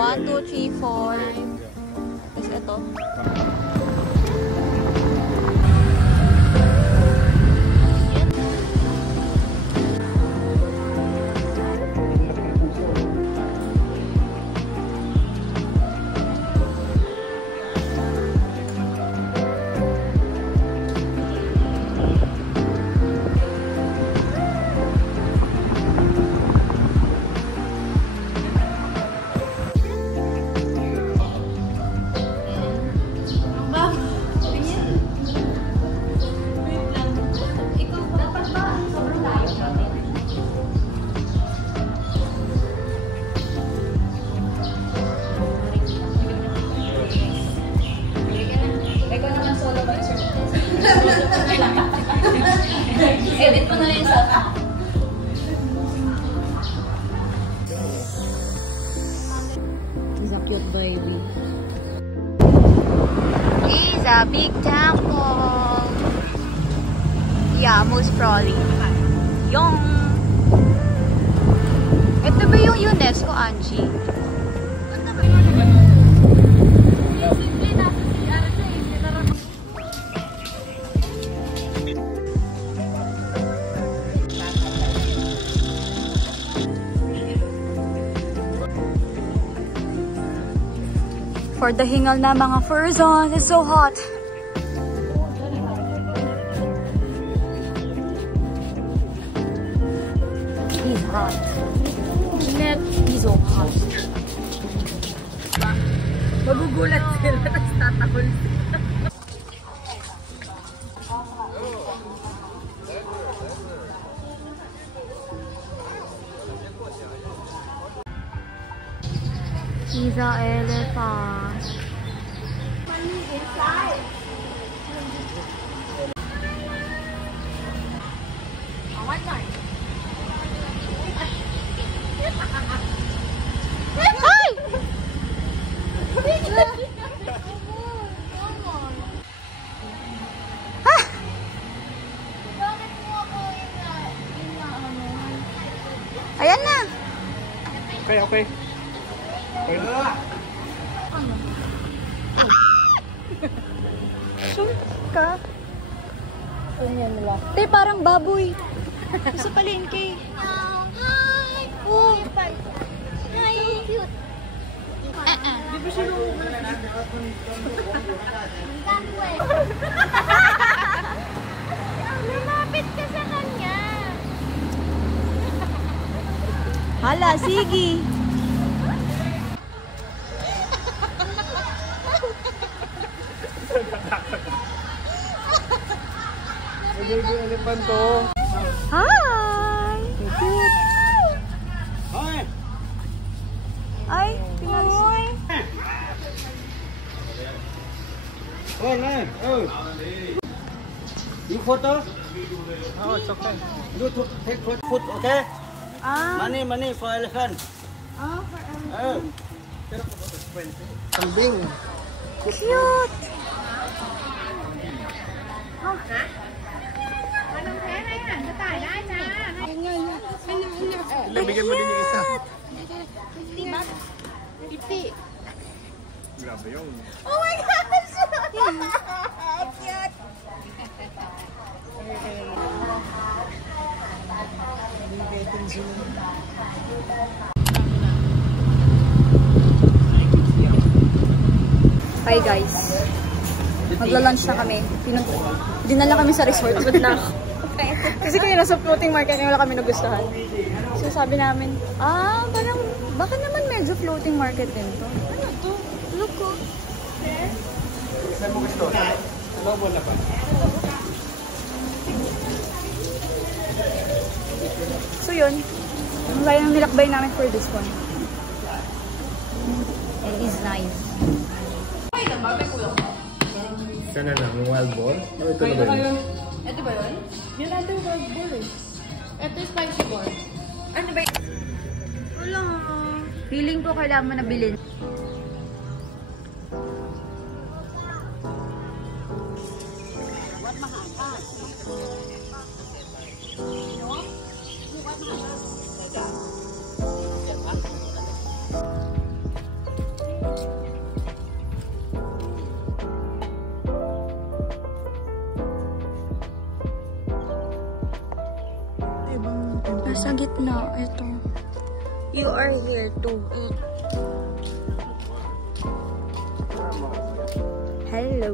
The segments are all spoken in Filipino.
1, 2, 3, 4. Tapos ito. Edit mo na lang sa He's a cute baby. He's a big temple. Yeah, most probably. Yung... Ito ba yung UNESCO, Angie? For the hingal na mga furzons, it's so hot. He's hot. He's so hot. Magugulat sila, tapos tatakol sila. He's an elephant. Inside. One time. Ayan na. Okay. Shoot ka. Ganyan nila. Te, parang baboy. Sa palengke. Hi! Oh! Hi! Cute. Di ba siya lumapit ka sa kanya. Hala, sige. Baby elephant to. Hi! Cute. Hi! Ay, pinalis. Oh, man. Oh. You photo? Oh, it's okay. You take food, okay? Money for elephant. Oh, for elephant. Kambing. Cute! Bigyan mo din yung isa. 50. Grabe yung. Oh my gosh! Cute! Hi guys. Magla-lunch na kami. Dinala kami sa resort. But na ako. Kasi kaya nasa floating market wala kami nagustuhan. So sabi namin, parang baka naman medyo floating market din to. Ano to? Look ko. Saan mo gusto? Lobo na ba? So yun. Ang layo ng nilakbay namin for this one. It is nice. Sana lang, yung wild boar? O ito na ba yun? Ito ba yun? Yan natin yung wild boar eh. Ito yung spicy boar. Ano ba yun? Wala. Feeling ko kailangan mo na bilhin. Sa gitna, ito. You are here to eat. Hello.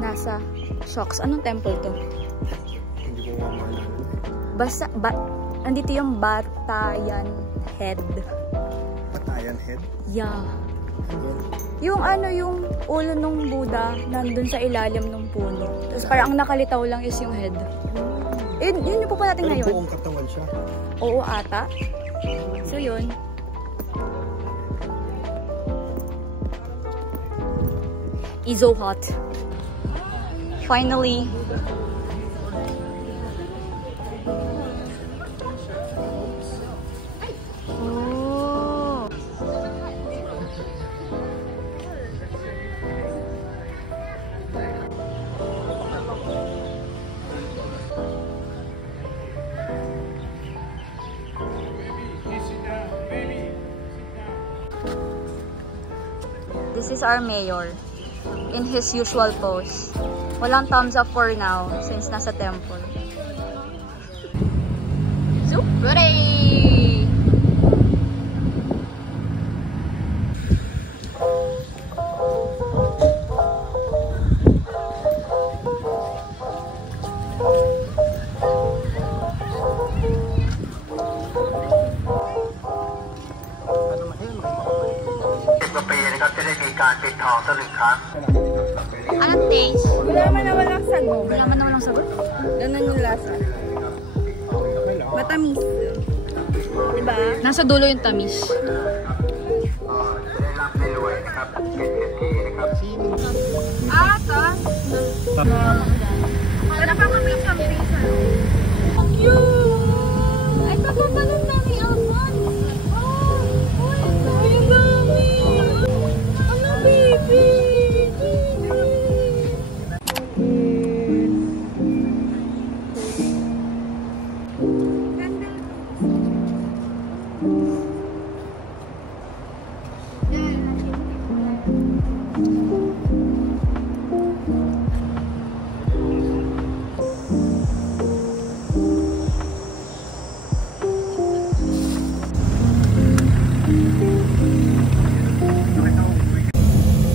Nasa Shocks. Anong temple to? Hindi ko maalala. Basta, andito yung Batayan Head. Batayan Head? Yeah. Yung yung ulo ng Buddha nandun sa ilalim ng puno. Tapos parang ang nakalitaw lang is yung head. Yun yung po natin Pero ngayon. buong katawan siya. Oo ata. So yun. Izo hot. Finally. Oh. This is our mayor in his usual pose. Walang thumbs up for now since nasa temple. Super! Anong taste? Wala man na walang sago. Wala man na walang sagot. Ganun yung lasa. Matamis. Diba? Nasa dulo yung tamis. Ata. Para pa kami sa mesa. Ang cute! Ay, kapapalang dami almond. Oh, ang dami. Ano, baby?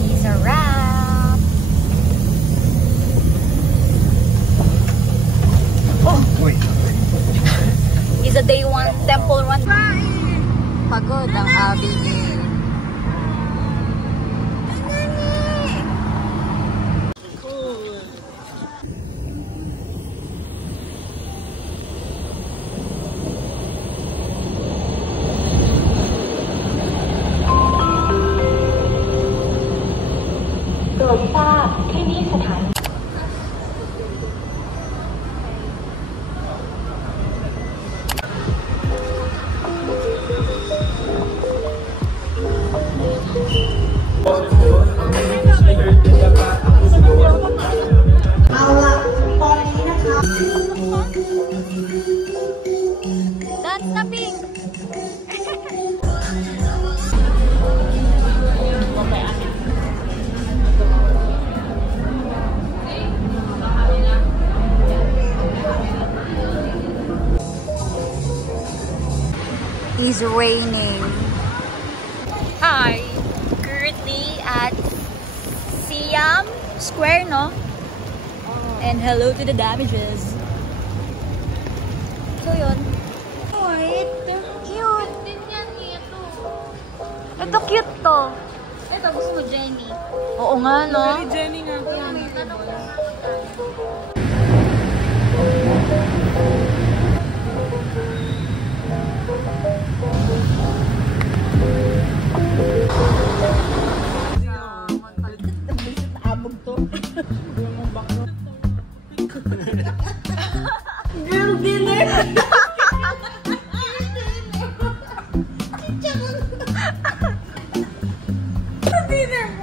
He's a wrap. Oh! Uy! He's a day one temple run. Pagod ang Abigail. That's the pink. It's raining. Hi, currently at Siam Square, no? And hello to the damages. So yun. Cute. Din yan ito. Ito cute to. Ito, gusto mo Jenny. Oo nga, no? Jenny nga to. Abog to. Girl dinner! Dinner mo!